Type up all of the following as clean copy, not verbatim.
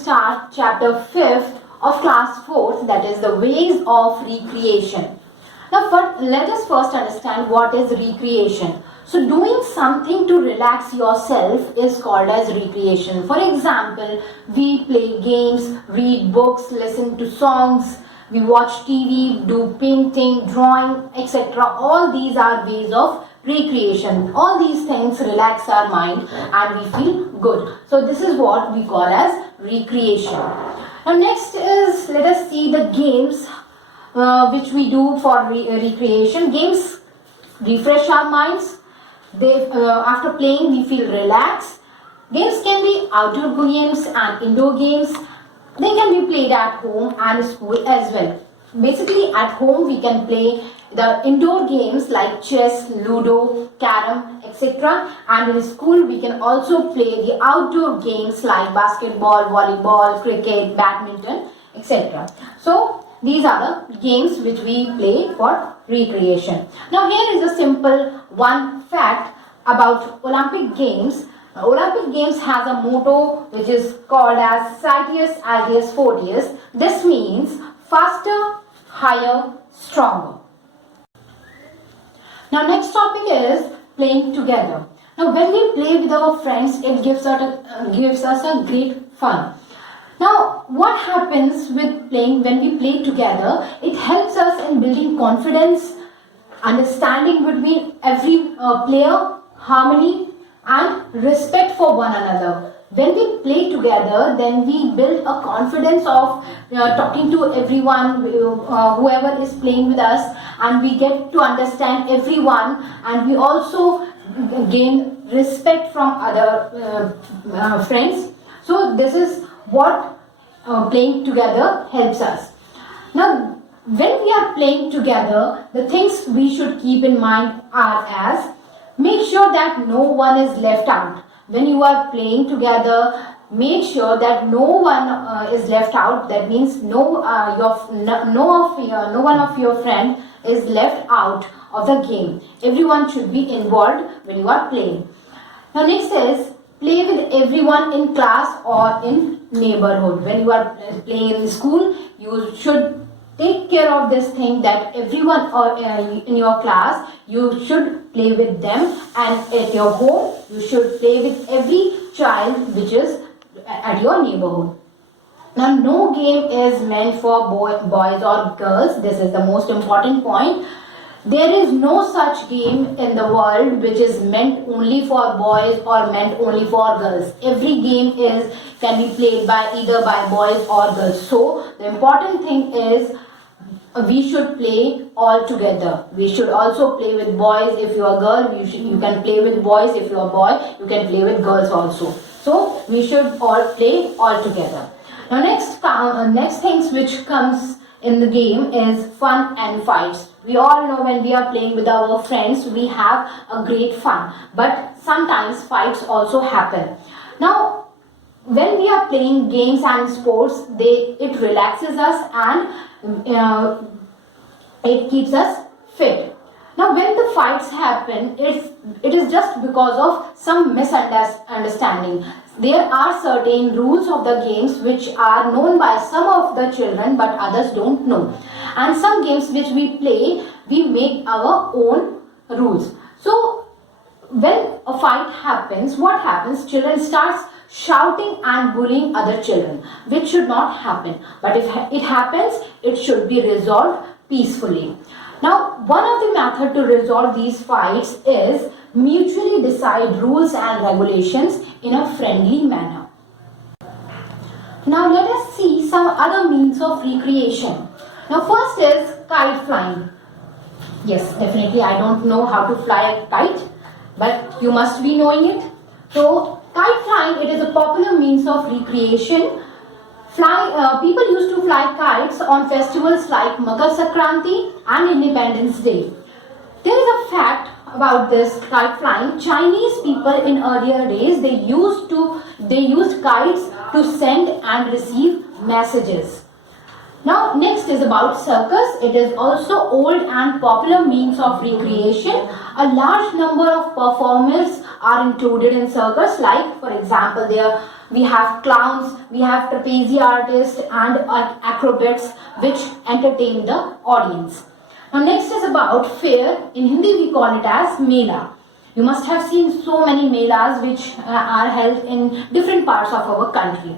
start chapter 5th of class 4th, that is the ways of recreation. Now let us first understand what is recreation. So doing something to relax yourself is called as recreation. For example, we play games, read books, listen to songs, we watch TV, do painting, drawing, etc. All these are ways of recreation. All these things relax our mind and we feel good. So this is what we call as recreation. Now next is, let us see the games which we do for recreation. Games refresh our minds. After playing we feel relaxed. Games can be outdoor games and indoor games. They can be played at home and school as well. Basically at home we can play the indoor games like chess, ludo, carom, etc. And in school we can also play the outdoor games like basketball, volleyball, cricket, badminton, etc. So these are the games which we play for recreation. Now here is a simple one fact about Olympic Games. Olympic Games has a motto which is called as Citius, Altius, Fortius. This means faster, higher, stronger. Now next topic is playing together. Now when we play with our friends, it gives us a great fun. Now what happens with playing when we play together? It helps us in building confidence, understanding between every player, harmony and respect for one another. When we play together, then we build a confidence of talking to everyone, whoever is playing with us, and we get to understand everyone, and we also gain respect from other friends. So this is what playing together helps us. Now when we are playing together, the things we should keep in mind are as: make sure that no one is left out. When you are playing together, make sure that no one is left out. That means no one of your friend is left out of the game. Everyone should be involved when you are playing. Now next is, play with everyone in class or in neighborhood. When you are playing in school, you should take care of this thing that everyone or in your class, you should play with them, and at your home you should play with every child which is at your neighborhood. Now no game is meant for boys or girls. This is the most important point. There is no such game in the world which is meant only for boys or meant only for girls. Every game can be played by either by boys or girls. So the important thing is, we should play all together. We should also play with boys. If you are a girl, you can play with boys. If you are a boy, you can play with girls also. So we should all play all together. Now next things which comes in the game is fun and fights. We all know when we are playing with our friends, we have a great fun. But sometimes fights also happen. Now when we are playing games and sports, it relaxes us and it keeps us fit. Now when the fights happen, it is just because of some misunderstanding. There are certain rules of the games which are known by some of the children but others don't know. And some games which we play, we make our own rules. So when a fight happens, what happens? Children starts shouting and bullying other children, which should not happen. But if it happens, it should be resolved peacefully. Now, one of the methods to resolve these fights is mutually decide rules and regulations in a friendly manner. Now, let us see some other means of recreation. Now, first is kite flying. Yes, definitely, I don't know how to fly a kite, but you must be knowing it. So, kite flying, it is a popular means of recreation. People used to fly kites on festivals like Makar Sankranti and Independence Day. There is a fact about this kite flying. Chinese people in earlier days, they used kites to send and receive messages. Now next is about circus. It is also old and popular means of recreation. A large number of performers are included in circus, like for example there we have clowns, we have trapeze artists and acrobats which entertain the audience. Now next is about fair. In Hindi we call it as Mela. You must have seen so many melas which are held in different parts of our country.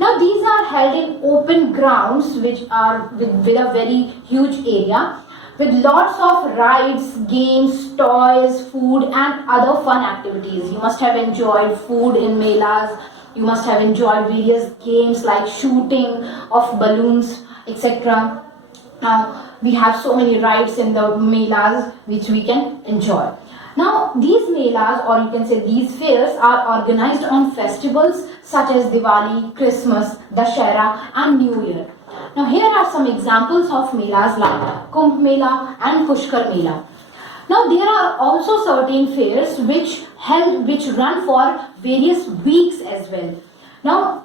Now these are held in open grounds which are with a very huge area with lots of rides, games, toys, food and other fun activities. You must have enjoyed food in melas. You must have enjoyed various games like shooting of balloons, etc. Now we have so many rides in the melas which we can enjoy. Now these melas, or you can say these fairs, are organized on festivals such as Diwali, Christmas, Dashera and New Year. Now here are some examples of melas like Kumbh Mela and Pushkar Mela. Now there are also certain fairs which run for various weeks as well. Now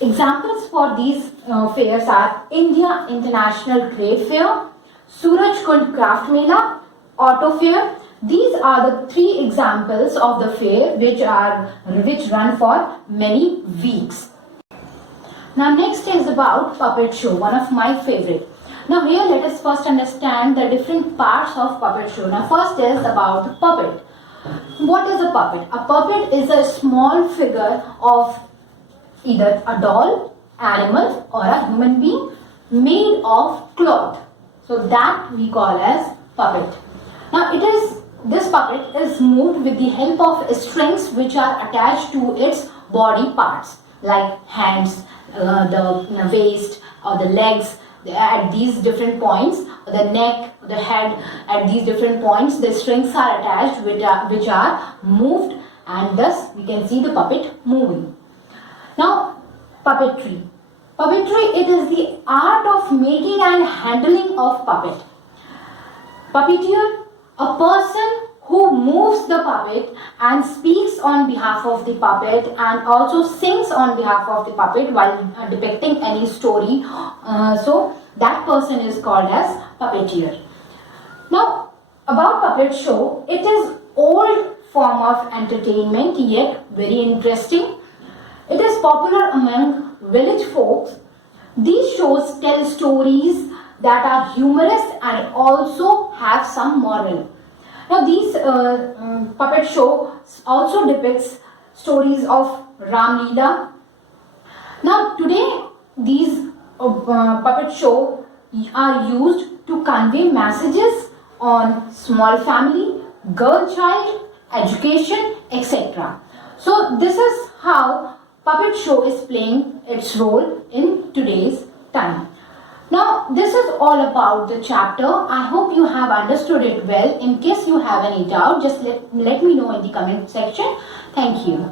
examples for these fairs are India International Trade Fair, Suraj Kund Craft Mela, Auto Fair. These are the three examples of the fair which run for many weeks. Now next is about puppet show, one of my favorite. Now here let us first understand the different parts of puppet show. Now first is about the puppet. What is a puppet? A puppet is a small figure of either a doll, animal or a human being made of cloth. So that we call as puppet. Now this puppet is moved with the help of strings which are attached to its body parts like hands, the waist or the legs at these different points, the neck, the head at these different points. The strings are attached which are moved and thus we can see the puppet moving. Now puppetry. Puppetry, it is the art of making and handling of puppet. Puppeteer, a person who moves the puppet and speaks on behalf of the puppet and also sings on behalf of the puppet while depicting any story. So that person is called as puppeteer. Now about puppet show, it is old form of entertainment yet very interesting. It is popular among village folks. These shows tell stories that are humorous and also have some moral. Now these puppet show also depicts stories of Ram Leela. Now today these puppet show are used to convey messages on small family, girl child, education, etc. So this is how puppet show is playing its role in today's time. Now this is all about the chapter. I hope you have understood it well. In case you have any doubt, just let me know in the comment section. Thank you.